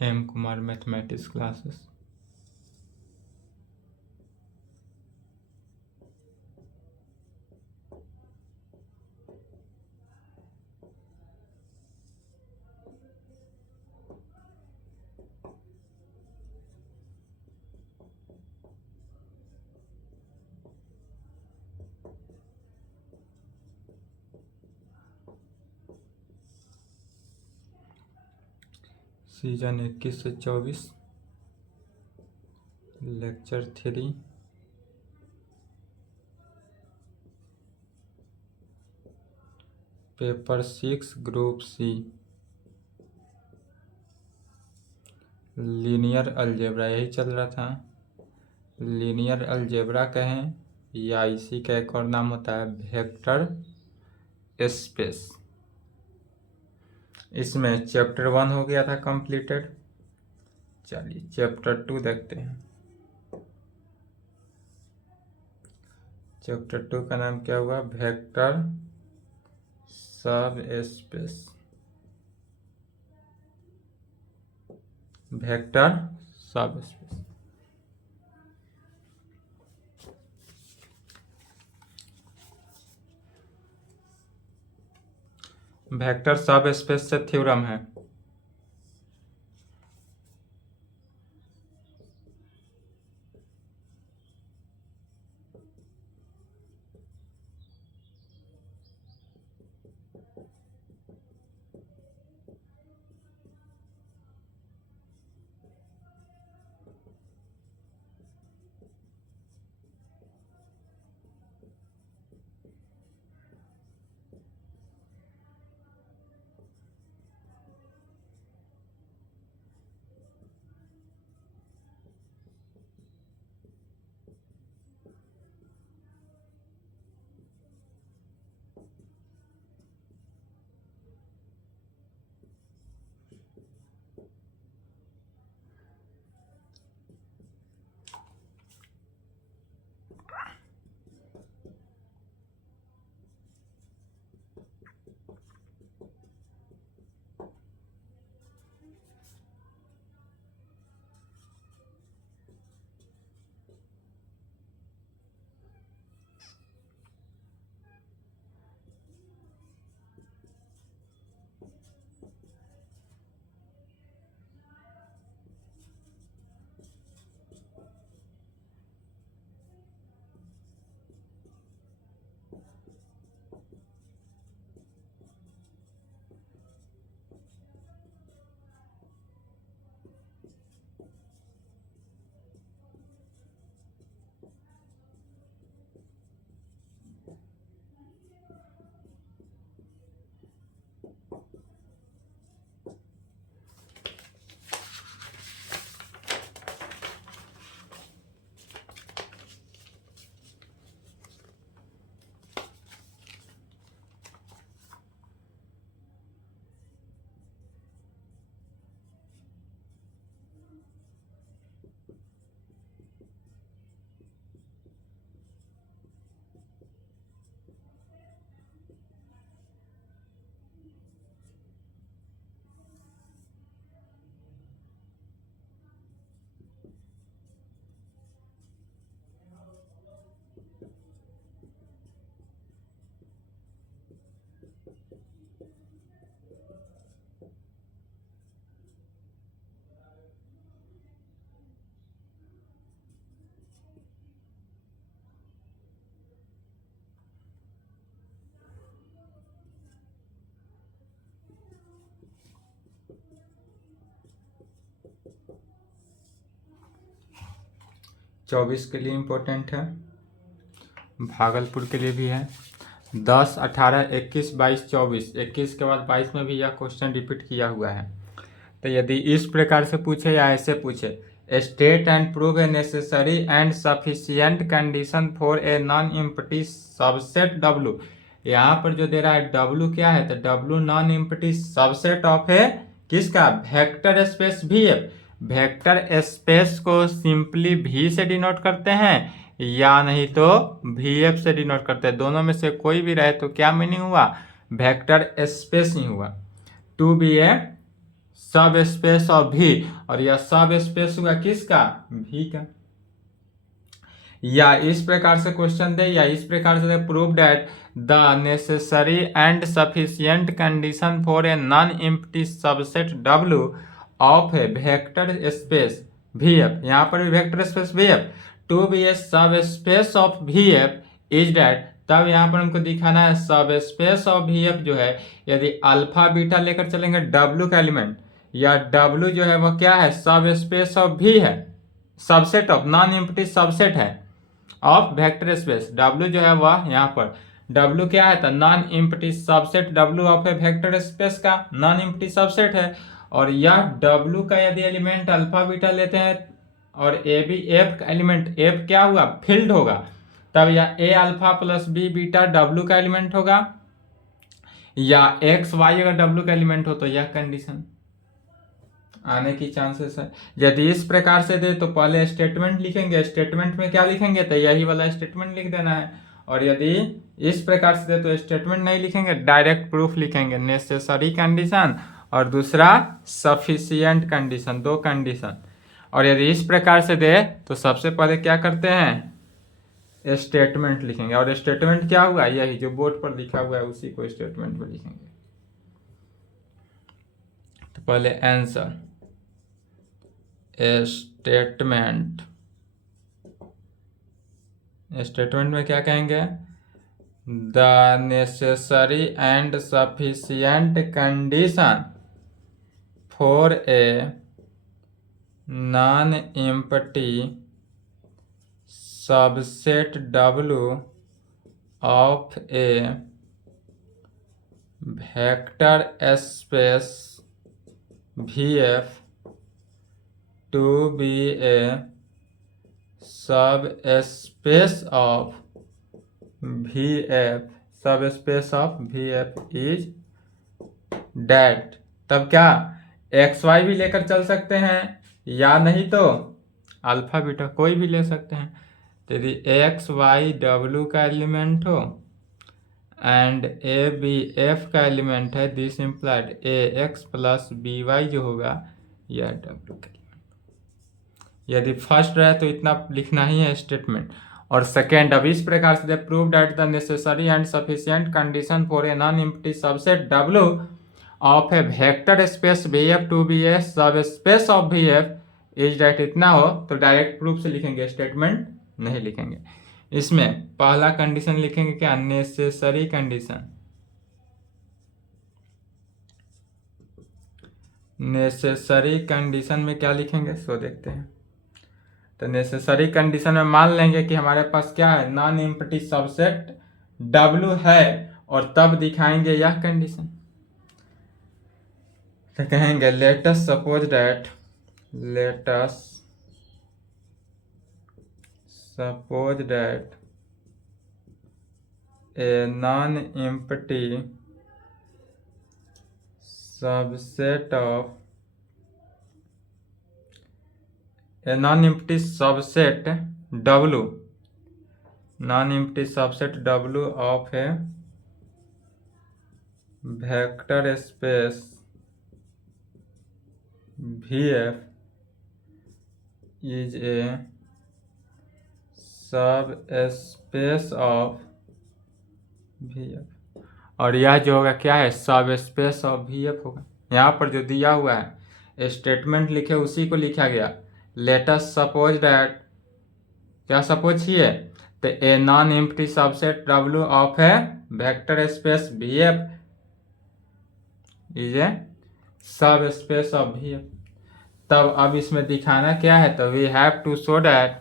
M Kumar mathematics classes. Season 21 से 24, lecture 3, paper 6, group C, linear algebra यही चल रहा था। लीनियर अलजेब्रा कहें या इसी का एक और नाम होता है वेक्टर स्पेस। इसमें चैप्टर 1 हो गया था कंप्लीटेड। चलिए चैप्टर 2 देखते हैं। चैप्टर 2 का नाम क्या हुआ? वेक्टर सब स्पेस। वेक्टर सब स्पेस। वेक्टर सब स्पेस से थ्योरम है। चौबीस के लिए इम्पोर्टेंट है, भागलपुर के लिए भी है। 10, 18, 21, 22, 24, 21 के बाद 22 में भी यह क्वेश्चन रिपीट किया हुआ है। तो यदि इस प्रकार से पूछे या ऐसे पूछे, state and prove a necessary and sufficient condition for a non empty subset W. यहाँ पर जो दे रहा है डब्लू क्या है? तो W non empty subset of A किसका? Vector space V F. Vector space को सिंपली वी से डिनोट करते हैं या नहीं तो वी एफ से डिनोट करते हैं। दोनों में से कोई भी रहे तो क्या मीनिंग हुआ? वेक्टर स्पेस ही हुआ। To be a subspace of भी, और यह सब स्पेस हुआ किसका, भी का। या इस प्रकार से क्वेश्चन दे, या इस प्रकार से दे, prove that the necessary and sufficient condition for a non empty subset W of a vector space VF, यहाँ पर भी vector space VF to be a subspace of VF is that, तब यहाँ पर हमको दिखाना है सब स्पेस ऑफ VF जो है, यदि अल्फा बीटा लेकर चलेंगे W का एलिमेंट, या W जो है वह क्या है, सब स्पेस ऑफ V है, subset of non empty subset है ऑफ वेक्टर स्पेस। W जो है वह यहाँ पर W क्या है, तो non empty subset W of a vector space का नॉन एम्प्टी सबसेट है, और यह W का यदि एलिमेंट अल्फा बीटा लेते हैं और ए बी F का एलिमेंट F क्या हुआ, फील्ड होगा, तब यह A alpha plus B beta W का एलिमेंट होगा, या X Y अगर W का एलिमेंट हो तो यह कंडीशन आने की चांसेस है। यदि इस प्रकार से दे तो पहले स्टेटमेंट लिखेंगे, स्टेटमेंट में क्या लिखेंगे, तो यही वाला स्टेटमेंट लिख देना है, और यदि इस प्रकार से दे तो स्टेटमेंट नहीं लिखेंगे, डायरेक्ट प्रूफ लिखेंगे, नेसेसरी कंडीशन और दूसरा सफिशिएंट कंडीशन, दो कंडीशन। और यदि इस प्रकार से दे तो सबसे पहले क्या करते हैं, स्टेटमेंट लिखेंगे, और स्टेटमेंट क्या हुआ, यही जो बोर्ड पर लिखा हुआ है उसी को स्टेटमेंट में लिखेंगे। तो पहले आंसर स्टेटमेंट, स्टेटमेंट में क्या कहेंगे, the necessary and sufficient condition for a non empty subset W of a vector space VF to be a subspace of VF, subspace of VF is that, तब क्या XY भी लेकर चल सकते हैं, या नहीं तो अल्फा बीटा कोई भी ले सकते हैं। तो यदि XY W का एलिमेंट हो एंड AB F का एलिमेंट है, this implied AX plus BY जो होगा यह W का। यदि फर्स्ट रहे तो इतना लिखना ही है स्टेटमेंट, और सेकेंड अब इस प्रकार से prove that the necessary and sufficient condition for a non empty subset W of a vector space VF to be a subspace of VF is that, इतना हो तो डायरेक्ट प्रूफ से लिखेंगे, स्टेटमेंट नहीं लिखेंगे। इसमें पहला कंडीशन लिखेंगे क्या, नेसेसरी कंडीशन, नेसेसरी कंडीशन में क्या लिखेंगे सो देखते हैं। तो नेसेसरी कंडीशन में मान लेंगे कि हमारे पास क्या है, नॉन एम्प्टी सबसेट W है, और तब दिखाएंगे यह कंडीशन। तो कहेंगे let us suppose that, let us suppose that A non empty subset of a non-empty subset W, non-empty subset W of a vector space VF is a subspace of VF, और यह जो होगा क्या है, subspace of VF होगा। यहाँ पर जो दिया हुआ है स्टेटमेंट लिखे उसी को लिखा गया। लेट अस सपोज दैट, क्या सपोज किए, तो ए non empty subset W of a vector space VF is a subspace of VF। तब अब इसमें दिखाना क्या है, तो we have to show that,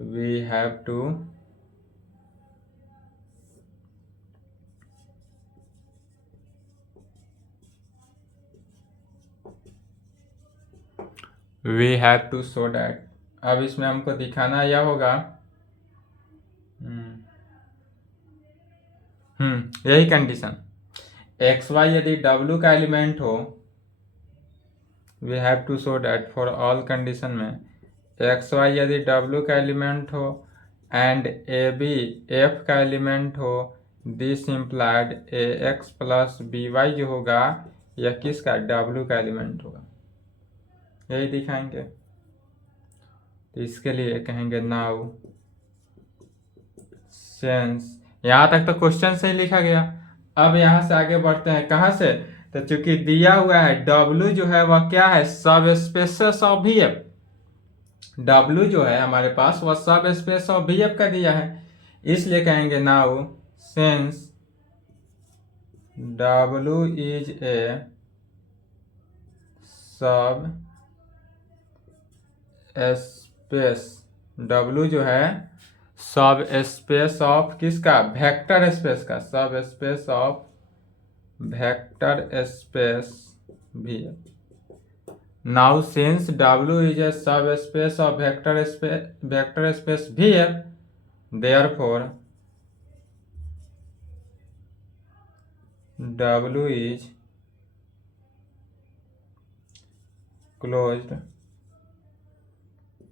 we have to show that, अब इसमें हमको दिखाना यह होगा, यही कंडीशन, XY यदि W का एलिमेंट हो, we have to show that for all condition में XY यदि W का एलिमेंट हो एंड AB F का एलिमेंट हो this implied a x plus b y जो होगा यह किसका डब्ल्यू का एलिमेंट होगा, यही दिखाएंगे। तो इसके लिए कहेंगे नाउ सेंस, यहाँ तक तो क्वेश्चन से ही लिखा गया। अब यहाँ से आगे बढ़ते हैं, कहाँ से, तो चूंकि दिया हुआ है W जो है वह क्या है, सब spaces of V F. W जो है हमारे पास वह सब स्पेस ऑफ वी एफ का दिया है, इसलिए कहेंगे now since W is a subspace, W जो है सब स्पेस ऑफ किसका, वेक्टर स्पेस का, subspace of vector space भी है। Now since W is a subspace of vector space भी है, therefore W is closed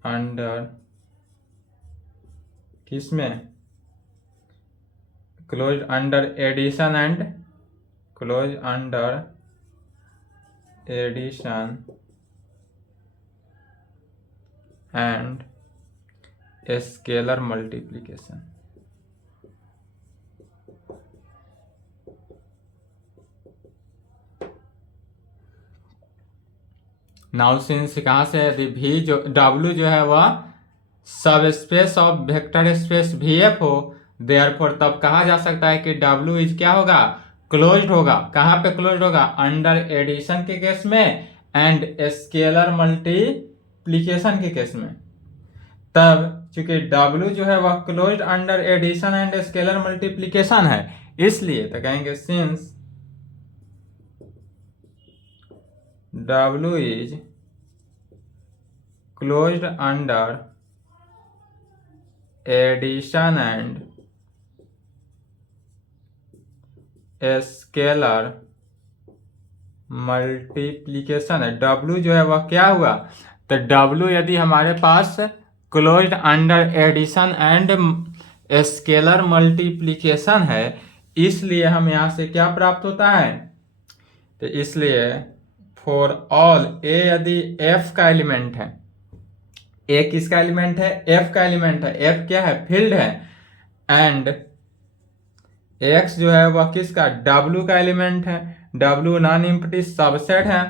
under किसमें, closed under addition and, close under addition and scalar multiplication. Now since कहाँ से, यदि भी जो W जो है वह सब space of vector space V F हो, देयरफॉर तब कहा जा सकता है कि W इज क्या होगा, क्लोज्ड होगा। कहाँ पे क्लोज्ड होगा, अंडर एडिशन के केस में एंड स्केलर मल्टीप्लिकेशन के केस में। तब चूंकि W जो है वह closed under addition and scalar multiplication है, इसलिए तो कहेंगे since W is closed under addition and scalar multiplication है। W जो है वह क्या हुआ, तो W यदि हमारे पास closed under addition and scalar multiplication है, इसलिए हम यहां से क्या प्राप्त होता है, तो इसलिए फॉर ऑल ए यदि F का एलिमेंट है, A किसका एलिमेंट है, F का एलिमेंट है, F क्या है, फील्ड है, एंड X जो है वह किसका, W का एलिमेंट है, W नॉन एम्प्टी सबसेट है,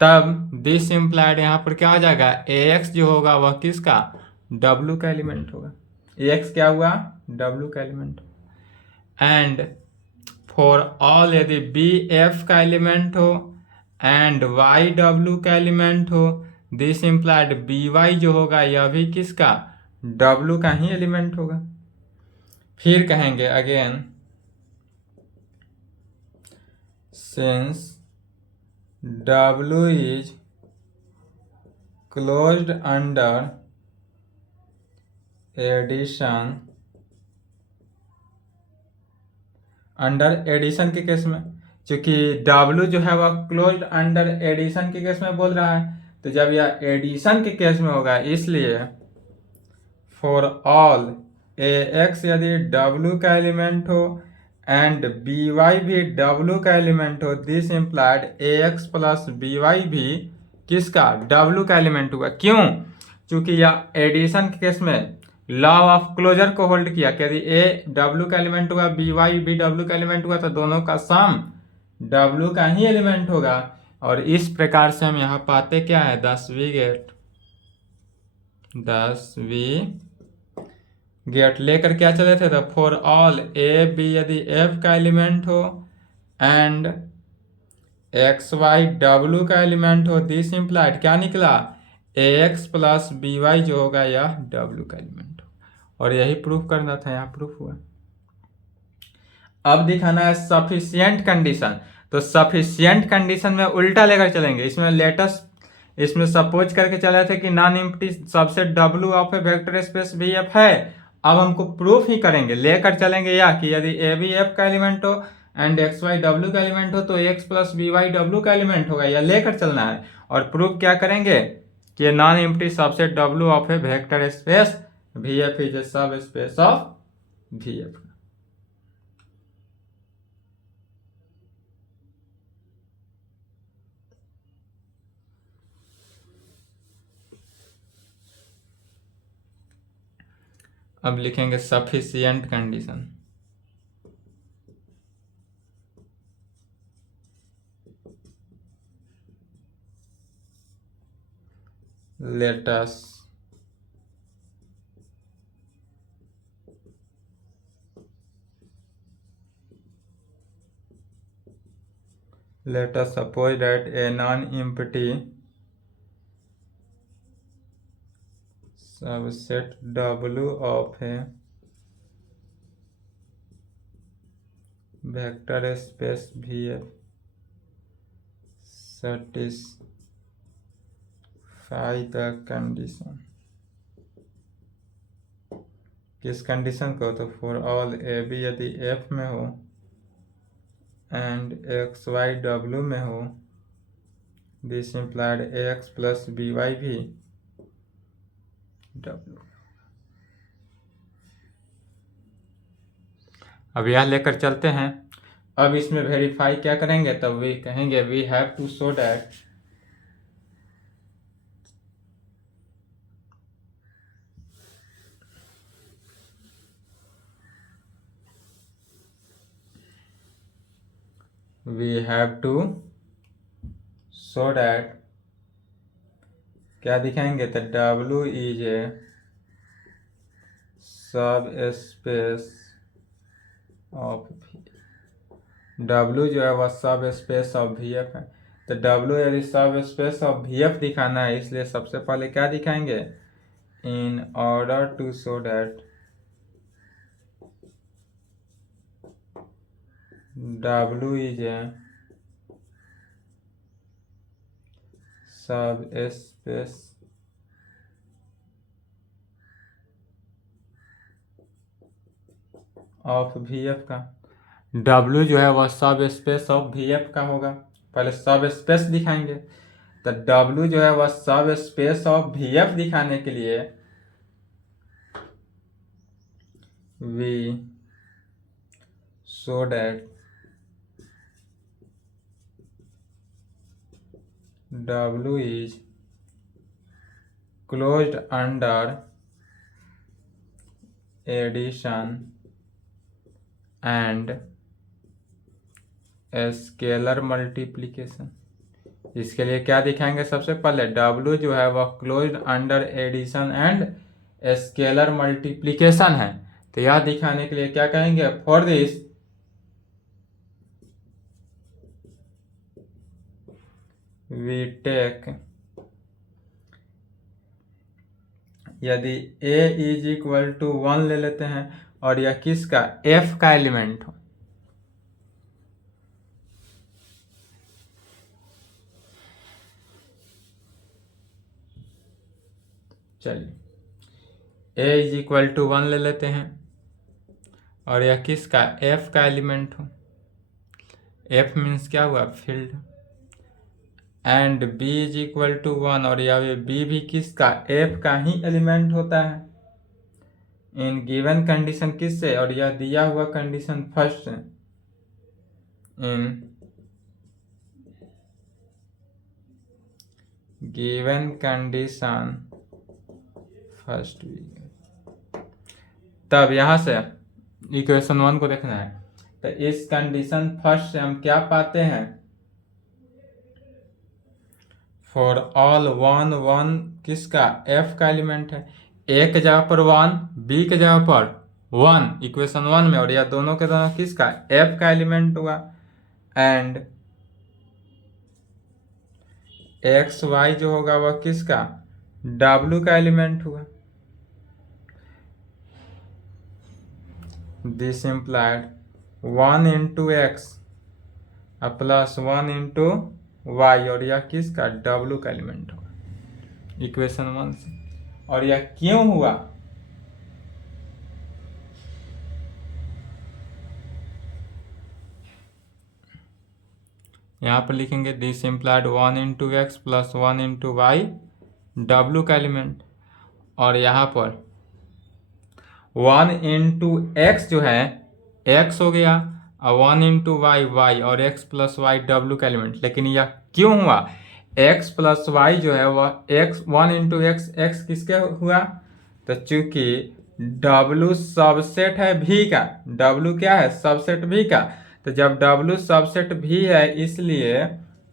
तब दिस इम्प्लाइड यहाँ पर क्या हो जाएगा, AX जो होगा वह किसका, W का एलिमेंट होगा। AX क्या हुआ, W का एलिमेंट। एंड फॉर ऑल यदि BF का एलिमेंट हो एंड YW का एलिमेंट हो, दिस इम्प्लाइड BY जो होगा यह भी किसका, W का ही एलिमेंट होगा। फिर कहेंगे again since W is closed under addition, under addition के केस में, क्योंकि W जो है वह क्लोज्ड अंडर एडिशन के केस में बोल रहा है, तो जब यह एडिशन के केस में होगा, इसलिए फॉर ऑल AX यदि W का एलिमेंट हो एंड BY भी W का एलिमेंट हो, this implied AX plus BY भी किसका, W का एलिमेंट हुआ। क्यों, क्योंकि यह एडिशन के केस में लॉ ऑफ क्लोजर को होल्ड किया कि यदि A W का एलिमेंट हुआ, BY भी W का एलिमेंट हुआ, तो दोनों का सम W का ही एलिमेंट होगा। और इस प्रकार से हम यहाँ पाते क्या है, 10वीं गेट लेकर क्या चले थे, तो फॉर ऑल A B यदि F का एलिमेंट हो एंड XY W का एलिमेंट हो, दिस इम्प्लाइड क्या निकला, AX प्लस BY जो होगा यह W का एलिमेंट हो। और यही प्रूफ करना था, यहाँ प्रूफ हुआ। अब दिखाना है सफिशिएंट कंडीशन। तो सफिशिएंट कंडीशन में उल्टा लेकर चलेंगे। इसमें लेटेस्ट इसमें सपोज करके चले थे कि non empty subset W of a vector space VF है। अब हमको प्रूफ ही करेंगे, लेकर चलेंगे या कि यदि AB F का एलिमेंट हो एंड XY W का एलिमेंट हो, तो AX प्लस BY W का एलिमेंट होगा, यह लेकर चलना है। और प्रूफ क्या करेंगे कि non empty subset W of a vector space VF is a subspace of VF। अब लिखेंगे sufficient condition. let us suppose that a non-empty subset W of a vector space VF satisfy the condition। किस condition को? तो for all a b यदि F में हो and x Y W में हो, this implied AX plus BY भी W। अब यह लेकर चलते हैं। अब इसमें वेरीफाई क्या करेंगे? तब वे कहेंगे we have to show that क्या दिखाएंगे? तो W is a subspace of W जो है वह सब स्पेस ऑफ VF है। तो W यदि सब स्पेस ऑफ VF दिखाना है, इसलिए सबसे पहले क्या दिखाएंगे? In order to show that W is a subspace of VF का। W जो है वह सब स्पेस ऑफ VF का होगा। पहले सब स्पेस दिखाएंगे। तो W जो है वह सब स्पेस ऑफ VF दिखाने के लिए we show that W is closed under addition and scalar multiplication. इसके लिए क्या दिखाएंगे? सबसे पहले W जो है वह closed under addition and scalar multiplication है। तो यह दिखाने के लिए क्या कहेंगे? फॉर दिस वी टेक, यदि A इज इक्वल टू 1 ले लेते हैं और यह किसका? F का एलिमेंट हो। चलिए A इज इक्वल टू 1 ले लेते हैं और यह किसका? F का एलिमेंट हो। F मीन्स क्या हुआ? Field. And B is equal to 1 और यह B भी किसका? F का ही एलिमेंट होता है इन गिवन कंडीशन। किससे? और यह दिया हुआ condition first in given condition first. तब यहां से इक्वेशन 1 को देखना है। तो इस कंडीशन फर्स्ट से हम क्या पाते हैं? फॉर ऑल 1 1 किसका? F का एलिमेंट है। A के जगह पर 1, B के जगह पर 1 इक्वेशन 1 में, और यह दोनों के दोनों किसका? F का एलिमेंट हुआ। एंड एक्स वाई जो होगा वह किसका? W का एलिमेंट हुआ। This implied 1 into x plus 1 into y, और यह किसका? W का एलिमेंट होगा इक्वेशन 1 से। और यह क्यों हुआ? यहां पर लिखेंगे this implied 1 into x plus 1 into y W का एलिमेंट। और यहां पर 1 इंटू एक्स जो है x हो गया और 1 इंटू वाई वाई और x प्लस वाई W का एलिमेंट। लेकिन यह क्यों हुआ? x प्लस वाई जो है वह x 1 इंटू एक्स किसके हुआ? तो चूंकि W सबसेट है V का। W क्या है? सबसेट V का। तो जब W सबसेट V है, इसलिए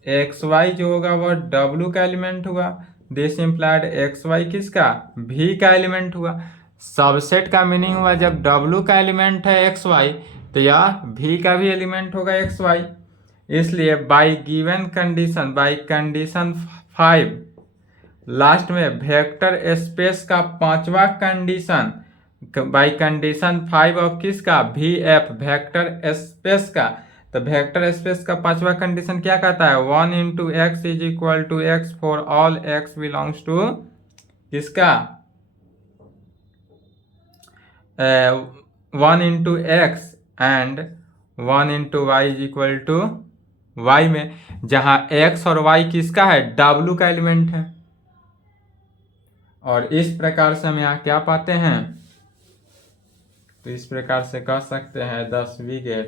XY जो होगा वह W का एलिमेंट हुआ। दिस इम्प्लाइड XY किसका? V का एलिमेंट हुआ। सबसेट का मीनिंग हुआ जब W का एलिमेंट है XY, तो यह V का भी एलिमेंट होगा XY। इसलिए by given condition, by condition 5, last में वेक्टर स्पेस का पांचवा कंडीशन, बाई कंडीशन 5 ऑफ किसका? VF, वेक्टर स्पेस का। तो वेक्टर स्पेस का पांचवा कंडीशन क्या कहता है? 1 into x is equal to x for all x belongs to किसका? 1 into x and 1 into y is equal to y, में जहां x और y किसका है? W का एलिमेंट है। और इस प्रकार से हम यहाँ क्या पाते हैं? तो इस प्रकार से कह सकते हैं thus we get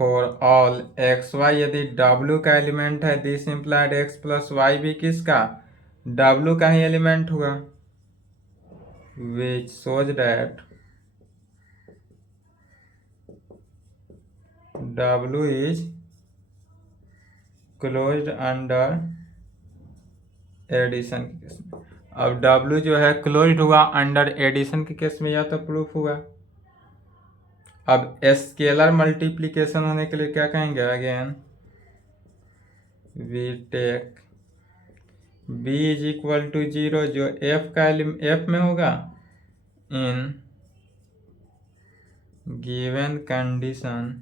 for all x y, यदि W का एलिमेंट है, this implied x plus y भी किसका? W का ही एलिमेंट हुआ। Which shows that W is closed under addition के केस में। अब W जो है क्लोज्ड हुआ अंडर एडिशन के केस में, यह तो प्रूफ हुआ। अब स्केलर मल्टीप्लिकेशन होने के लिए क्या कहेंगे? Again we take b is equal to 0, जो f में होगा, in given condition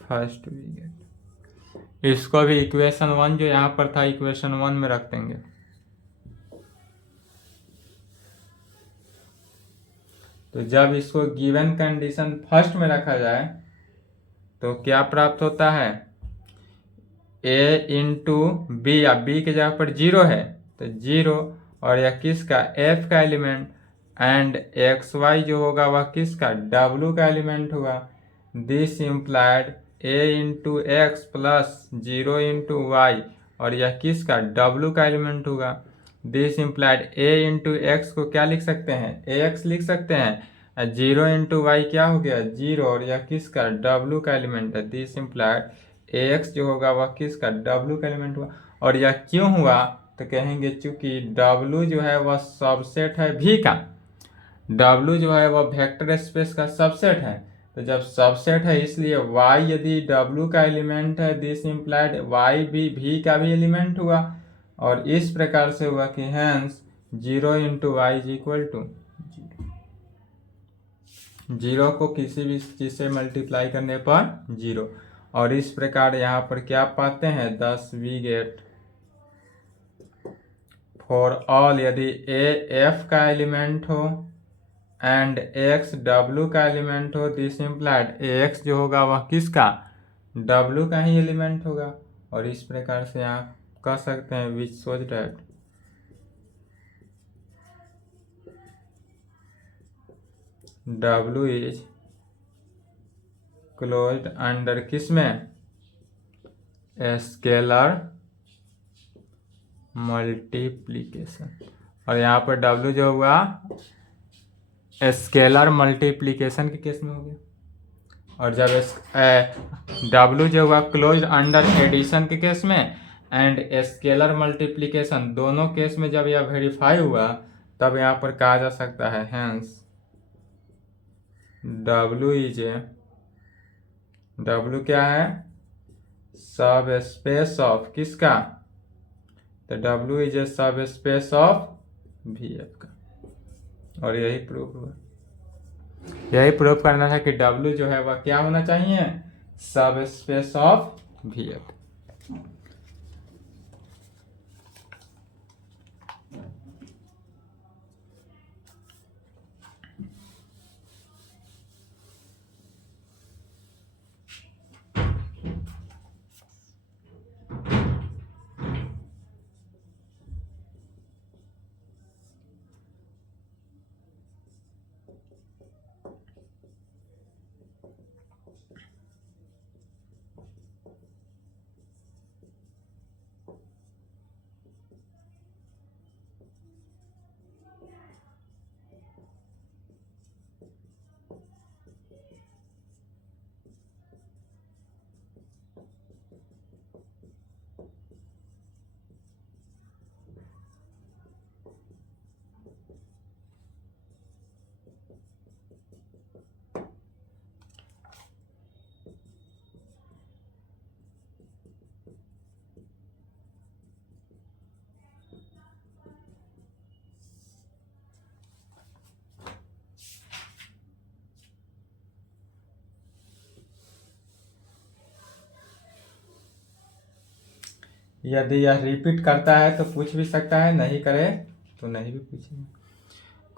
first we get. इसको भी इक्वेशन 1 जो यहाँ पर था, इक्वेशन 1 में रख देंगे। तो जब इसको गिवन कंडीशन फर्स्ट में रखा जाए तो क्या प्राप्त होता है? a इंटू बी, या b के जगह पर 0 है तो 0, और यह किसका? f का एलिमेंट, एंड xy जो होगा वह किसका? w का एलिमेंट हुआ। This implied a into x plus 0 into y, और यह किसका? w का एलिमेंट होगा। This implied a into x को क्या लिख सकते हैं? ax लिख सकते हैं। 0 इंटू वाई क्या हो गया? 0, और यह किसका? w का एलिमेंट है। दिस इम्प्लाइड ax जो होगा वह किसका? w का एलिमेंट हुआ। और यह क्यों हुआ? तो कहेंगे चूंकि w जो है वह सबसेट है V का। W जो है वह वेक्टर स्पेस का सबसेट है। तो जब सबसेट है, इसलिए y यदि W का एलिमेंट है, दिस इम्प्लाइड y भी V का भी एलिमेंट हुआ। और इस प्रकार से हुआ कि hence 0 into y is equal to 0 को किसी भी चीज से मल्टीप्लाई करने पर 0। और इस प्रकार यहाँ पर क्या पाते हैं? thus we get for all, यदि a f का एलिमेंट हो एंड x w का एलिमेंट हो, दिस इम्प्लाइड ax जो होगा वह किसका? w का ही एलिमेंट होगा। और इस प्रकार से आप कह सकते हैं विच shows that w is closed under किस में? Scalar multiplication. और यहाँ पर W जो हुआ स्केलर मल्टीप्लिकेशन के केस में हो गया। और जब W जो हुआ क्लोज्ड अंडर एडिशन के केस में एंड स्केलर मल्टीप्लिकेशन, दोनों केस में जब यह वेरीफाई हुआ, तब यहाँ पर कहा जा सकता है हैंस W क्या है? सब स्पेस ऑफ किसका? तो W is a subspace of VF का। और यही प्रूफ हुआ। यही प्रूफ करना था कि W जो है वह क्या होना चाहिए? सब स्पेस ऑफ VF। यदि यह रिपीट करता है तो पूछ भी सकता है, नहीं करे तो नहीं भी पूछेगा।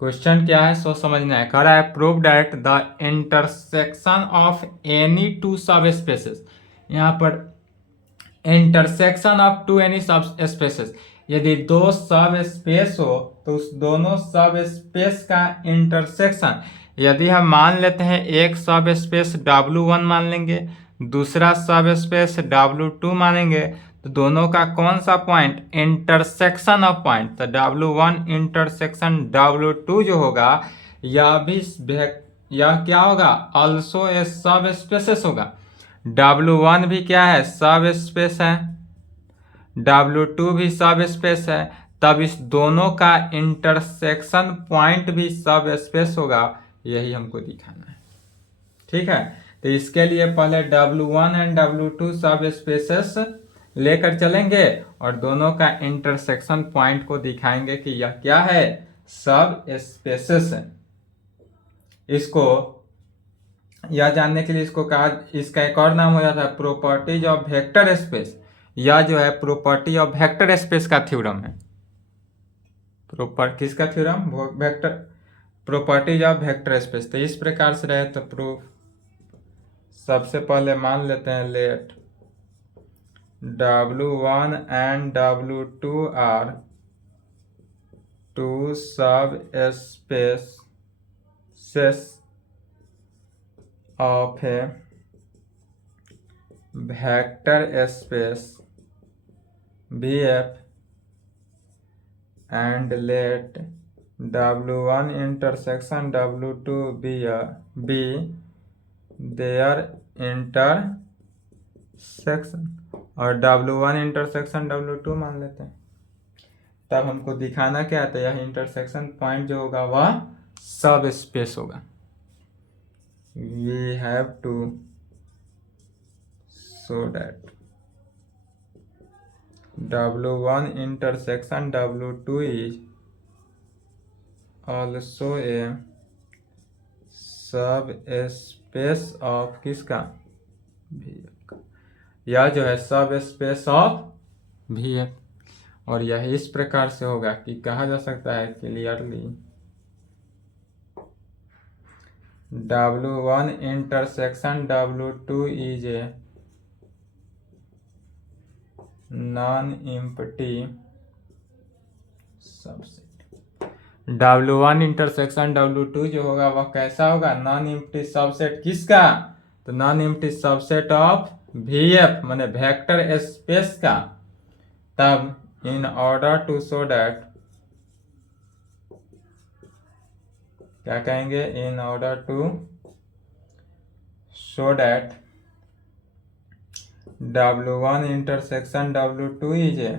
क्वेश्चन क्या है सोच समझना है। कह रहा है prove that the intersection of any two सब स्पेसेस। यहाँ पर इंटरसेक्शन ऑफ टू एनी सब स्पेसेस, यदि दो सब स्पेस हो तो उस दोनों सब स्पेस का इंटरसेक्शन, यदि हम मान लेते हैं एक सब स्पेस W1 मान लेंगे, दूसरा सब स्पेस W2 मानेंगे, तो दोनों का कौन सा पॉइंट इंटरसेक्शन ऑफ पॉइंट, तो W1 इंटरसेक्शन W2 जो होगा यह क्या होगा, ऑल्सो ए सब स्पेसेस होगा। W1 भी क्या है, सब स्पेस है, W2 भी सब स्पेस है, तब इस दोनों का इंटरसेक्शन पॉइंट भी सब स्पेस होगा, यही हमको दिखाना है। ठीक है, तो इसके लिए पहले W1 एंड W2 सब स्पेसेस लेकर चलेंगे और दोनों का इंटरसेक्शन पॉइंट को दिखाएंगे कि यह क्या है, सब स्पेसेस है। इसको यह जानने के लिए इसको कहा, इसका एक और नाम हो जाता है प्रॉपर्टीज ऑफ वेक्टर स्पेस। यह जो है प्रॉपर्टी ऑफ वेक्टर स्पेस का थ्योरम है। किसका theorem, vector properties of vector space. तो इस प्रकार से रहे तो प्रूफ, सबसे पहले मान लेते हैं let W1 and W2 are two subspaces of a vector space VF and let W1 intersection W2 be their intersection, और W1 इंटरसेक्शन W2 मान लेते हैं। तब हमको दिखाना क्या है, तो यह इंटरसेक्शन पॉइंट जो होगा वह सब स्पेस होगा। We have to show that W1 intersection W2 is also a subspace of किसका, VF का। यह जो है सब स्पेस ऑफ VF, और यह इस प्रकार से होगा कि कहा जा सकता है clearly W1 intersection W2 is a non-empty subset. W1 intersection W2 जो होगा वह कैसा होगा, नॉन एम्प्टी सबसेट। किसका, तो non empty subset of VF माने वेक्टर स्पेस का। तब in order to show that, क्या कहेंगे, in order to show that W1 intersection W2 is a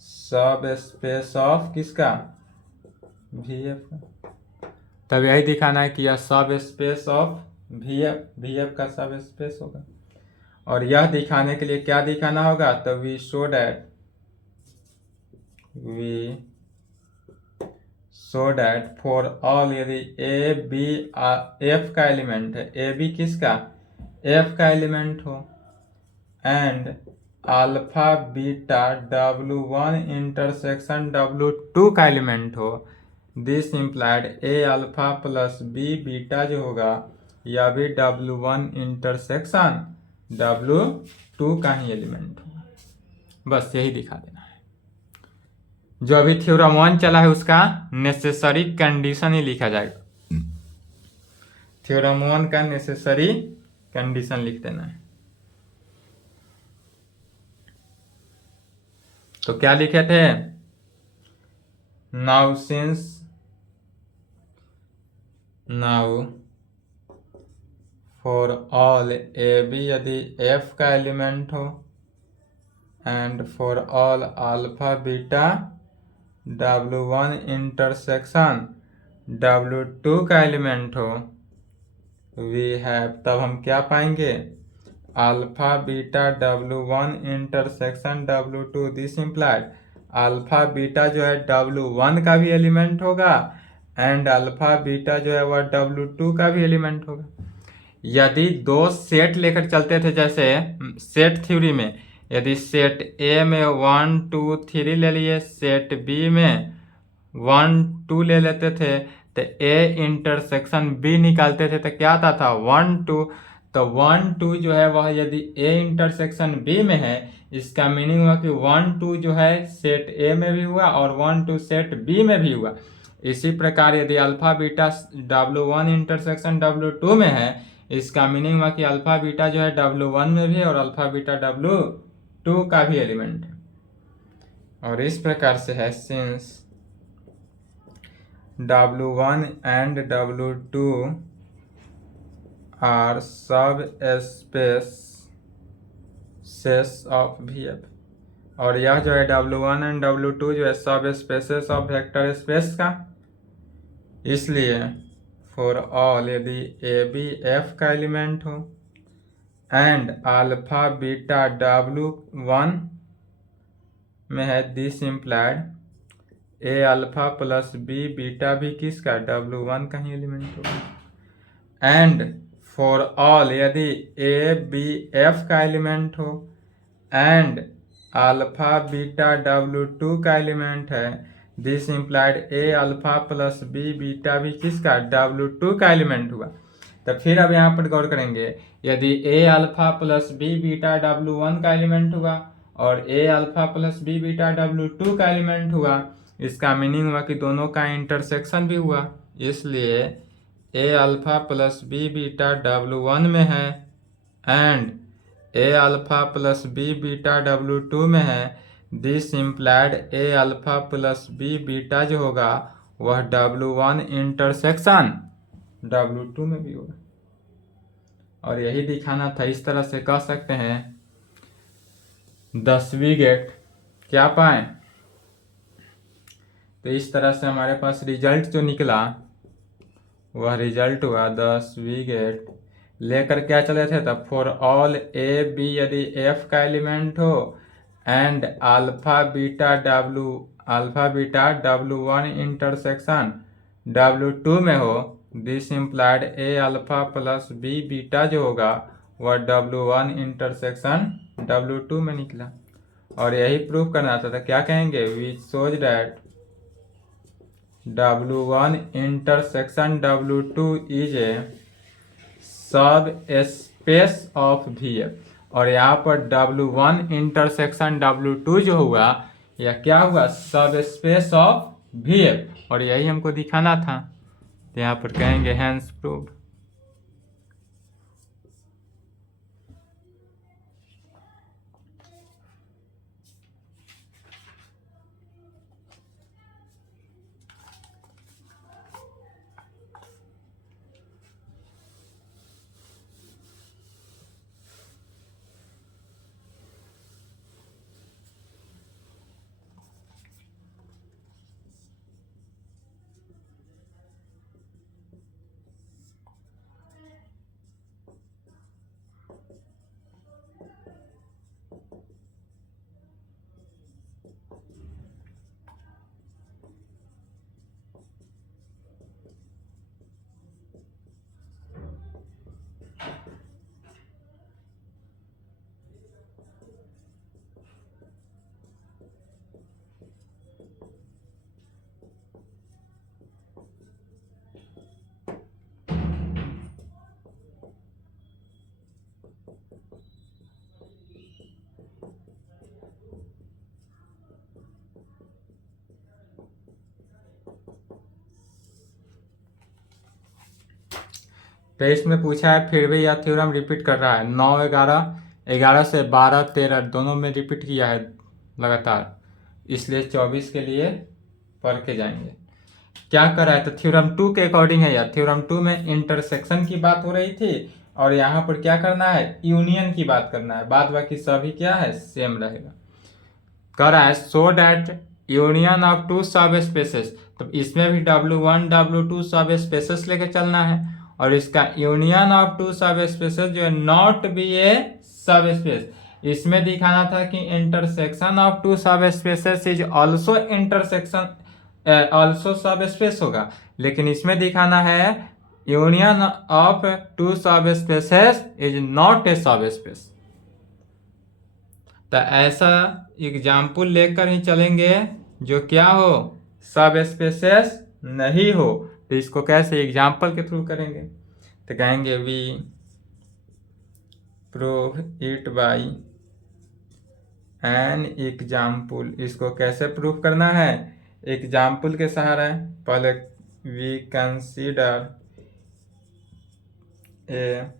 subspace of किसका, VF का। तब यही दिखाना है कि यह सब स्पेस ऑफ VF का सब स्पेस होगा। और यह दिखाने के लिए क्या दिखाना होगा, तो we show that for all, यदि F का एलिमेंट है, AB किसका, F का एलिमेंट हो, and alpha beta W1 intersection W2 का एलिमेंट हो, this implied A alpha plus B beta जो होगा यह भी W1 इंटरसेक्शन W2 का ही एलिमेंट होगा। बस यही दिखा देना है। जो अभी थ्योरम 1 चला है उसका नेसेसरी कंडीशन ही लिखा जाएगा। थ्योरम 1 का नेसेसरी कंडीशन लिख देना है। तो क्या लिखे थे, नाउ फॉर ऑल AB यदि F का एलिमेंट हो, and for all alpha beta W1 intersection W2 का एलिमेंट हो, वी हैव, तब हम क्या पाएंगे, alpha beta W1 intersection W2, this implied alpha beta जो है W1 का भी एलिमेंट होगा, एंड अल्फा बीटा जो है वह W2 का भी एलिमेंट होगा। यदि दो सेट लेकर चलते थे, जैसे सेट थ्योरी में यदि सेट ए में 1 2 3 ले लिए, सेट बी में 1 2 ले लेते थे, तो ए इंटरसेक्शन बी निकालते थे तो क्या आता था 1 2। तो 1 2 जो है वह यदि ए इंटरसेक्शन बी में है, इसका मीनिंग हुआ कि 1 2 जो है सेट ए में भी हुआ और 1 2 सेट बी में भी हुआ। इसी प्रकार यदि alpha beta W1 intersection W2 में है, इसका मीनिंग हुआ कि अल्फा बीटा जो है W1 में भी है और अल्फा बीटा W2 का भी एलिमेंट है। और इस प्रकार से है since W1 and W2 are subspaces of VF, और यह जो है W1 and W2 जो है सब स्पेसेस ऑफ वेक्टर स्पेस का, इसलिए फॉर ऑल यदि ए बी एफ का एलिमेंट हो एंड अल्फा बीटा W1 में है, this implied a alpha plus b beta भी किसका W1 का ही एलिमेंट होगा। एंड फॉर ऑल यदि ए बी एफ का एलिमेंट हो एंड अल्फा बीटा W2 का एलिमेंट है, this implied a alpha plus b beta भी किसका W2 का एलिमेंट हुआ। तो फिर अब यहाँ पर गौर करेंगे, यदि a alpha plus b beta W1 का एलिमेंट हुआ और a alpha plus b beta W2 का एलिमेंट हुआ, इसका मीनिंग हुआ कि दोनों का इंटरसेक्शन भी हुआ, इसलिए a alpha plus b beta W1 में है and a alpha plus b beta W2 में है, this implied a alpha plus b beta जो होगा वह W1 इंटरसेक्शन W2 में भी होगा। और यही दिखाना था। इस तरह से कह सकते हैं 10वीं गेट क्या पाए। तो इस तरह से हमारे पास रिजल्ट जो निकला वह रिजल्ट हुआ 10वीं गेट लेकर क्या चले थे तब, फॉर ऑल ए बी यदि एफ का एलिमेंट हो and alpha beta W1 intersection W2 में हो, this implied a alpha plus b beta जो होगा वह W1 इंटरसेक्शन W2 में निकला। और यही प्रूफ करना था, तो क्या कहेंगे, which shows that W1 intersection W2 is a subspace of VF। और यहाँ पर W1 इंटरसेक्शन W2 जो हुआ यह क्या हुआ, सब स्पेस ऑफ VF। और यही हमको दिखाना था, तो यहाँ पर कहेंगे हैंस प्रूव्ड। तो इसमें पूछा है फिर भी यह थ्योरम रिपीट कर रहा है, 9 11 से 12 13 दोनों में रिपीट किया है लगातार, इसलिए 24 के लिए पढ़ के जाएंगे। क्या कर रहा है, तो थ्योरम 2 के अकॉर्डिंग है यार। थ्योरम 2 में इंटरसेक्शन की बात हो रही थी और यहाँ पर क्या करना है, यूनियन की बात करना है, बाद बाकी सभी क्या है सेम रहेगा। कर रहा है so that union of two subspaces, तो इसमें भी W1 W2 सब स्पेसेस लेके चलना है और इसका यूनियन ऑफ टू सब स्पेसेस जो है नॉट बी ए सब स्पेस। इसमें दिखाना था कि intersection of two subspaces is also intersection also सब स्पेस होगा, लेकिन इसमें दिखाना है union of two subspaces is not a सब स्पेस। तो ऐसा एग्जाम्पल लेकर ही चलेंगे जो क्या हो, सब स्पेसेस नहीं हो। तो इसको कैसे एग्जाम्पल के थ्रू करेंगे, तो कहेंगे we prove it by an example. इसको कैसे प्रूव करना है, एग्जाम्पल के सहारा। पहले we consider a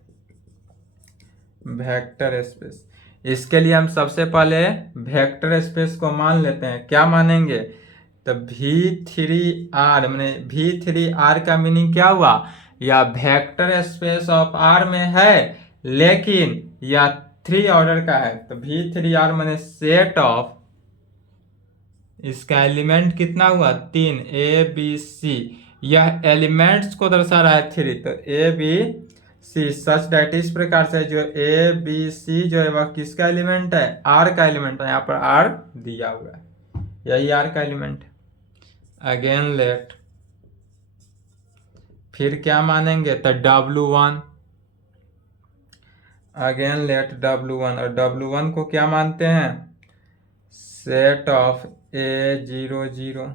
vector space. इसके लिए हम सबसे पहले वेक्टर स्पेस को मान लेते हैं। क्या मानेंगे, तो V3R मैंने V3R का मीनिंग क्या हुआ, या वेक्टर स्पेस ऑफ R में है लेकिन या 3 ऑर्डर का है। तो V3R मैंने सेट ऑफ, इसका एलिमेंट कितना हुआ 3, ABC। यह एलिमेंट्स को दर्शा रहा है 3, तो ABC सच दैट इस प्रकार से जो ABC जो है वह किसका एलिमेंट है, R का एलिमेंट है। यहाँ पर R दिया हुआ है, यही R का एलिमेंट है। अगेन लेट, फिर क्या मानेंगे, तो W1, अगेन लेट W1, और W1 को क्या मानते हैं, सेट ऑफ A00,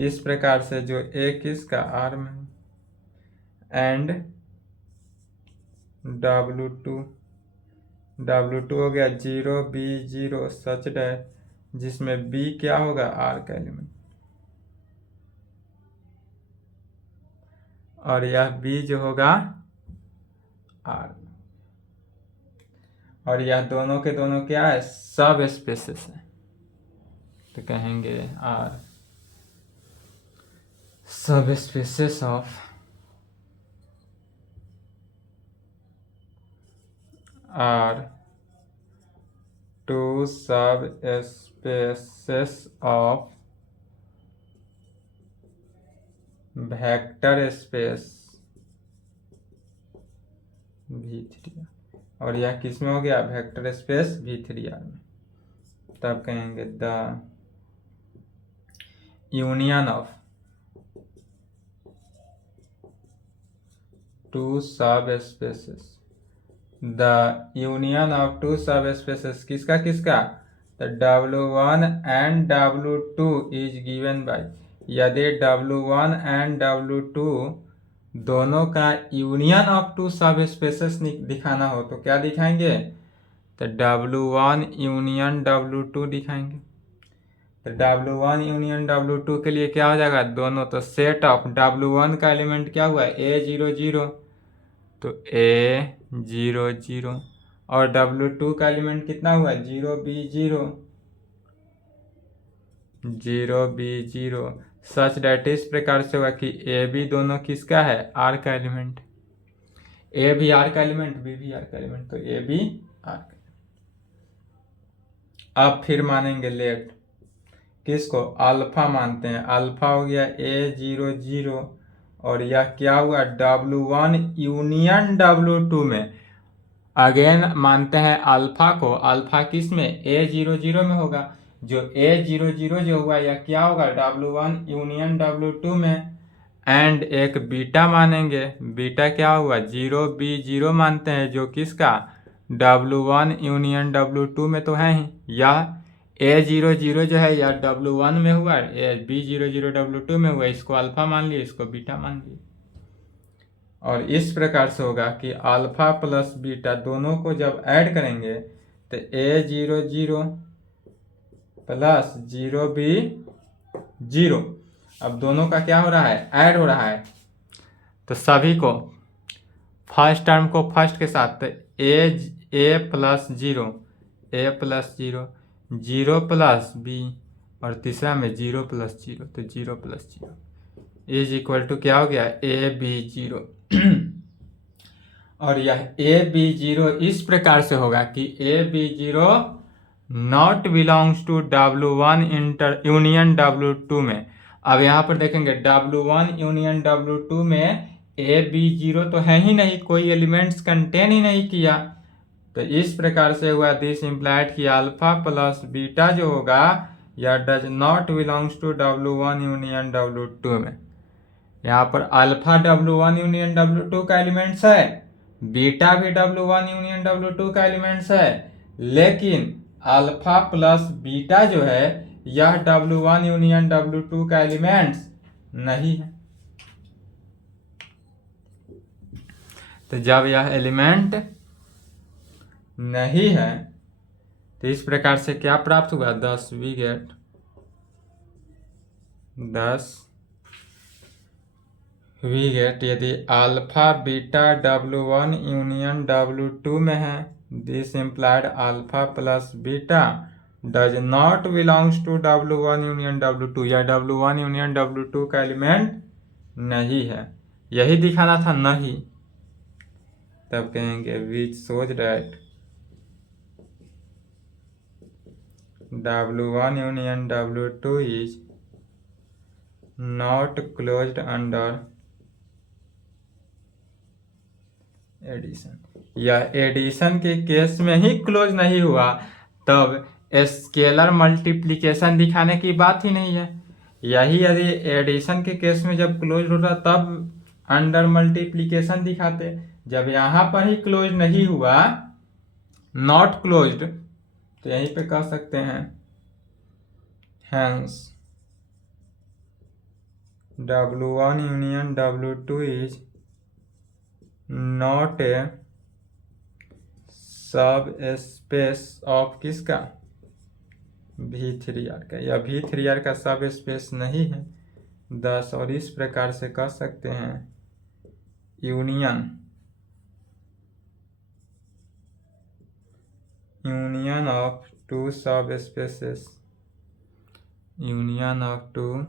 इस प्रकार से जो A किसका R में, एंड W2 हो गया 0B0 सच डैट, जिसमें B क्या होगा, R का एलिमेंट, और यह B जो होगा R, और यह दोनों के दोनों क्या है, सब स्पेसेस है। तो कहेंगे R सब spaces of R to subspaces of vector space V3, और यह किस में हो गया, वेक्टर स्पेस V3R में। तब कहेंगे the union of two subspaces, the union of two subspaces किसका किसका, तो W1 and W2 is given by, यदि W1 एंड W2 दोनों का यूनियन ऑफ टू सब स्पेसेस दिखाना हो तो क्या दिखाएंगे, तो W1 यूनियन W2 दिखाएंगे। तो W1 यूनियन W2 के लिए क्या हो जाएगा, दोनों, तो सेट ऑफ W1 का एलिमेंट क्या हुआ, A00, तो A00, और W2 का एलिमेंट कितना हुआ, 0B0 सच डैट इस प्रकार से हुआ कि A B दोनों किसका है, R का एलिमेंट, A भी R का एलिमेंट, B भी R का एलिमेंट, तो A B R का। अब फिर मानेंगे लेट, किसको, अल्फा मानते हैं। अल्फा हो गया A00, और यह क्या हुआ, W1 यूनियन W2 में। अगेन मानते हैं अल्फा को, अल्फा किस में, A00 में होगा। जो A00 जो हुआ यह क्या होगा, W1 यूनियन W2 में। एंड एक बीटा मानेंगे, बीटा क्या हुआ, 0B0 मानते हैं, जो किसका, W1 यूनियन W2 में तो है ही। यह A00 जो है यह W1 में हुआ, B00 W2 में हुआ, इसको अल्फा मान लिया, इसको बीटा मान लिया। और इस प्रकार से होगा कि अल्फा प्लस बीटा दोनों को जब ऐड करेंगे तो A00 प्लस 0B0, अब दोनों का क्या हो रहा है, ऐड हो रहा है। तो सभी को फर्स्ट टर्म को फर्स्ट के साथ, तो A plus 0, zero plus B, और तीसरा में 0 प्लस 0, तो 0 प्लस 0 इज इक्वल टू क्या हो गया, AB0। और यह AB0 इस प्रकार से होगा कि AB0 not belongs to W1 union W2 में। अब यहाँ पर देखेंगे W1 यूनियन W2 में AB0 तो है ही नहीं, कोई एलिमेंट्स कंटेन ही नहीं किया। तो इस प्रकार से हुआ दिस इम्प्लाइड कि अल्फा प्लस बीटा जो होगा यह does not belongs to W1 union W2 में। यहाँ पर अल्फा W1 यूनियन W2 का एलिमेंट्स है, बीटा भी W1 यूनियन W2 का एलिमेंट्स है, लेकिन अल्फा प्लस बीटा जो है यह W1 यूनियन W2 का एलिमेंट्स नहीं है। तो जब यह एलिमेंट नहीं है तो इस प्रकार से क्या प्राप्त हुआ, 10 वी गेट 10 वी गेट यदि alpha beta W1 union W2 में है, this implied alpha plus beta does not belongs to W1 union W2, या W1 यूनियन W2 का एलिमेंट नहीं है, यही दिखाना था नहीं। तब कहेंगे which shows that W1 union W2 is not closed under addition, यह एडिशन के केस में ही क्लोज नहीं हुआ, तब स्केलर मल्टीप्लिकेशन दिखाने की बात ही नहीं है। यही यदि एडिशन के केस में जब क्लोज होता तब अंडर मल्टीप्लिकेशन दिखाते, जब यहाँ पर ही क्लोज नहीं हुआ, नॉट क्लोज्ड, तो यहीं पे कह सकते हैं hence W1 union W2 is not a subspace of किसका, V3R का, या V3R का सब स्पेस नहीं है 10। और इस प्रकार से कह सकते हैं यूनियन ऑफ टू सब spaces, union of two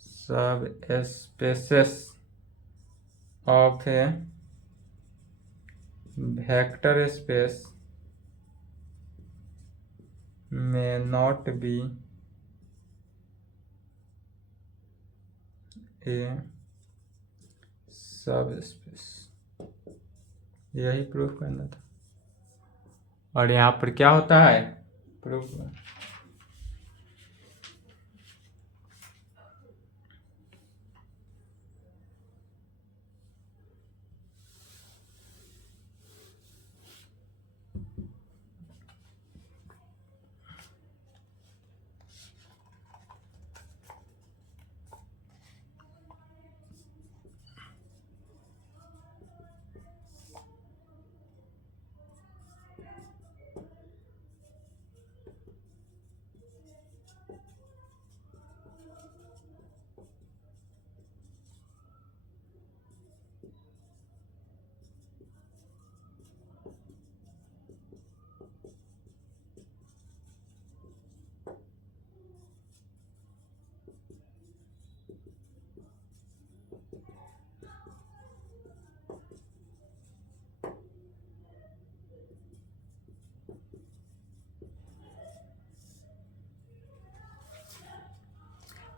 subspaces of a vector space may not be a subspace, यही प्रूफ करना था। और यहाँ पर क्या होता है प्रूफ में,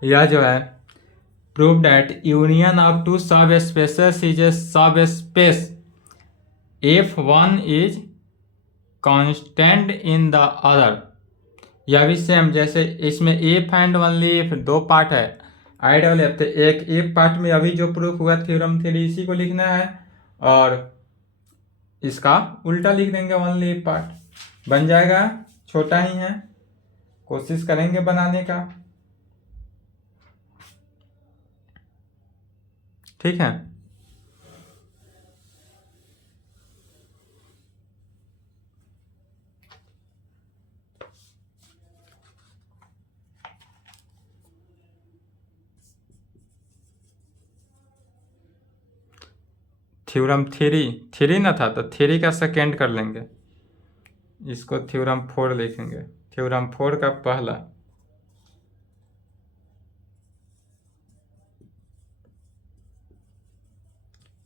यह जो है prove that union of two subspaces is a subspace if one is constant in the other. यह भी सेम, जैसे इसमें इफ एंड ओनली इफ दो पार्ट है, आइडियल इफ, एक इफ पार्ट में अभी जो प्रूफ हुआ थ्योरम थ्योरी इसी को लिखना है, और इसका उल्टा लिख देंगे ओनली इफ पार्ट, बन जाएगा, छोटा ही है, कोशिश करेंगे बनाने का, ठीक है। थ्योरम थ्री ना था तो थ्री का सेकेंड कर लेंगे, इसको थ्योरम 4 लिखेंगे। थ्योरम 4 का पहला,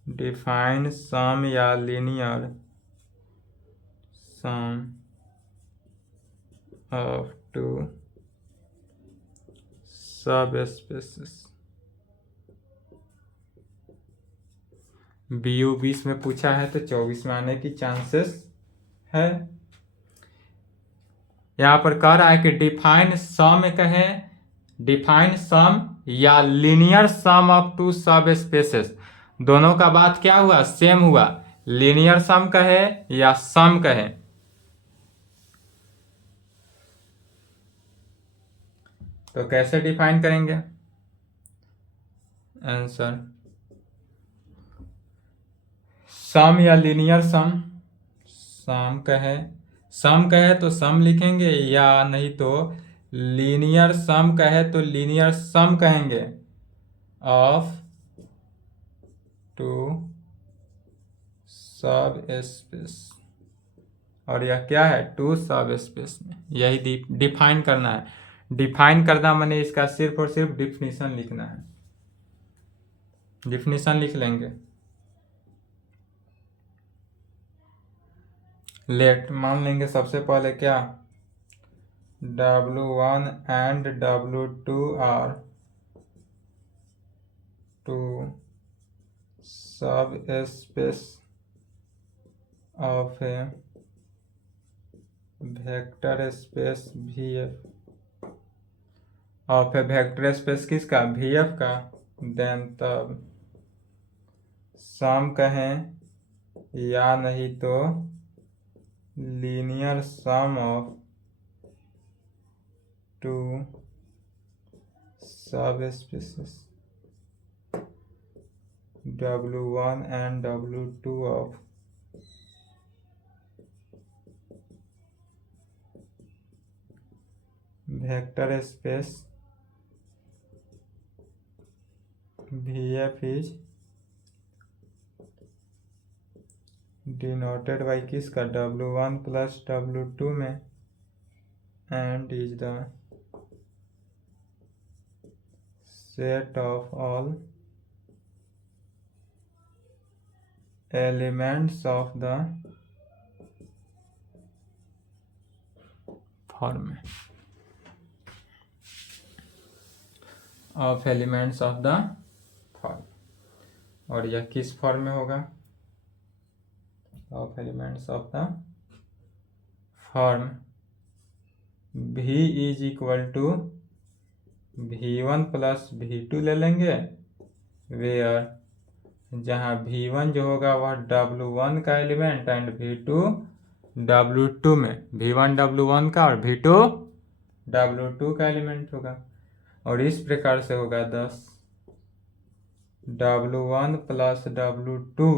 डिफाइन सम या लीनियर सम ऑफ टू सब स्पेसेस। BU 20 में पूछा है तो 24 में आने की चांसेस है। यहाँ पर कह रहा है कि डिफाइन सम कहे, डिफाइन सम या लीनियर सम ऑफ टू सब स्पेसेस, दोनों का बात क्या हुआ, सेम हुआ, लीनियर सम कहे या सम कहे। तो कैसे डिफाइन करेंगे आंसर? सम या लीनियर सम, सम कहे तो सम लिखेंगे, या नहीं तो लीनियर सम कहे तो लीनियर सम कहेंगे ऑफ टू सब स्पेस। और यह क्या है? टू सब स्पेस में। यही डिफाइन करना है। डिफाइन करना माने इसका सिर्फ और सिर्फ डिफिनीशन लिखना है। डिफिनीशन लिख लेंगे। लेट मान लेंगे सबसे पहले क्या, W1 and W2 are two subspace of a vector space VF, of a vector space किसका? VF का। देन तब सम कहें, या नहीं तो linear sum of two subspaces W1 and W2 of vector space VF is denoted by किसका? W1 plus W2 में, and is the set of all elements of the form, of elements of the form. और यह किस form में होगा? Of elements of the form V is equal to V1 plus V2 ले लेंगे, where जहाँ V1 जो होगा वह W1 का एलिमेंट एंड V2 W2 में, V1 W1 का और V2 W2 का एलिमेंट होगा। और इस प्रकार से होगा 10 W1 plus W2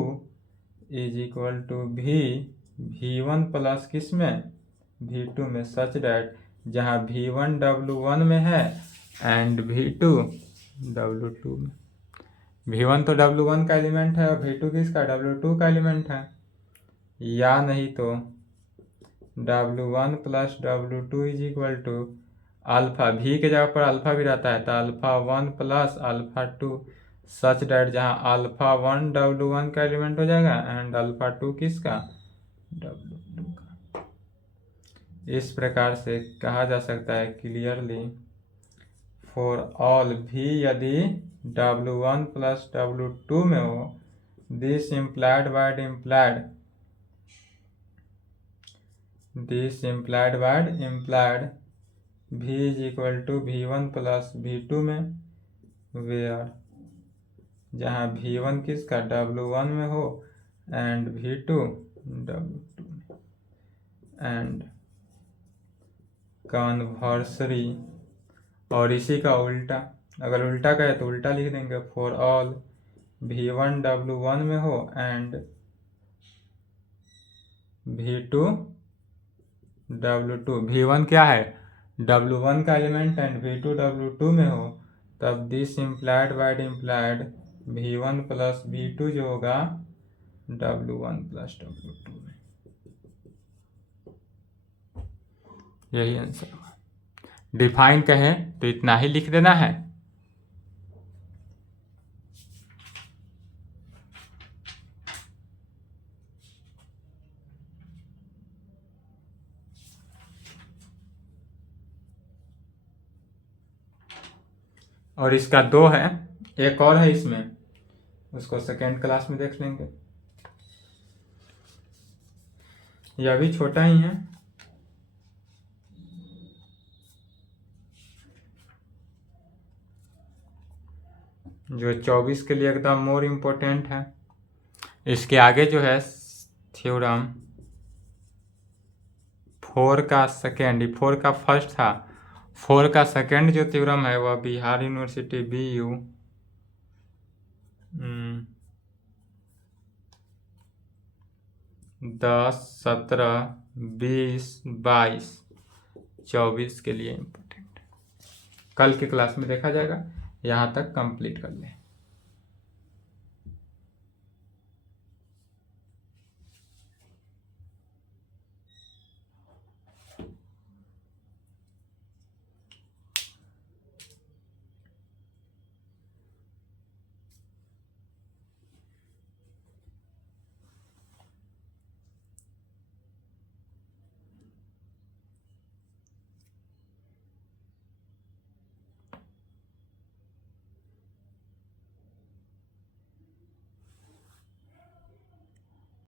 is equal to V1 plus किस में? V2 में, सच डैट जहाँ V1 W1 में है एंड V2 W2 में। V1 तो W1 का एलिमेंट है और V2 किसका? W2 का एलिमेंट है। या नहीं तो W1 plus W2 is equal to alpha, V के जगह पर अल्फा भी रहता है तो alpha 1 plus alpha 2, such that जहाँ अल्फा 1 W1 का एलिमेंट हो जाएगा एंड अल्फा 2 किसका? W2 का। इस प्रकार से कहा जा सकता है क्लियरली फॉर ऑल V यदि W1 प्लस W2 में हो, this implied word implied V is equal to V1 plus V2 में, वेयर जहाँ V1 किसका? W1 में हो एंड V2 W2 में। एंड कॉन्वर्सली, और इसी का उल्टा, अगर उल्टा कहे तो उल्टा लिख देंगे, फॉर ऑल V1 W1 में हो एंड V2 W2, V1 क्या है? W1 का एलिमेंट एंड V2 W2 में हो, तब this implied wide implied V1 plus V2 जो होगा W1 प्लस W2 में। यही आंसर होगा। डिफाइन कहें तो इतना ही लिख देना है। और इसका 2 है, एक और है इसमें, उसको सेकेंड क्लास में देख लेंगे। यह भी छोटा ही है। जो 24 के लिए एकदम मोर इम्पोर्टेंट है। इसके आगे जो है थ्योरम 4 का सेकेंड, 4 का फर्स्ट था 4 का सेकंड जो थ्योरम है वह बिहार यूनिवर्सिटी BU 10, 17, 20, 22, 24 के लिए इम्पोर्टेंट। कल की क्लास में देखा जाएगा। यहाँ तक कंप्लीट कर लें।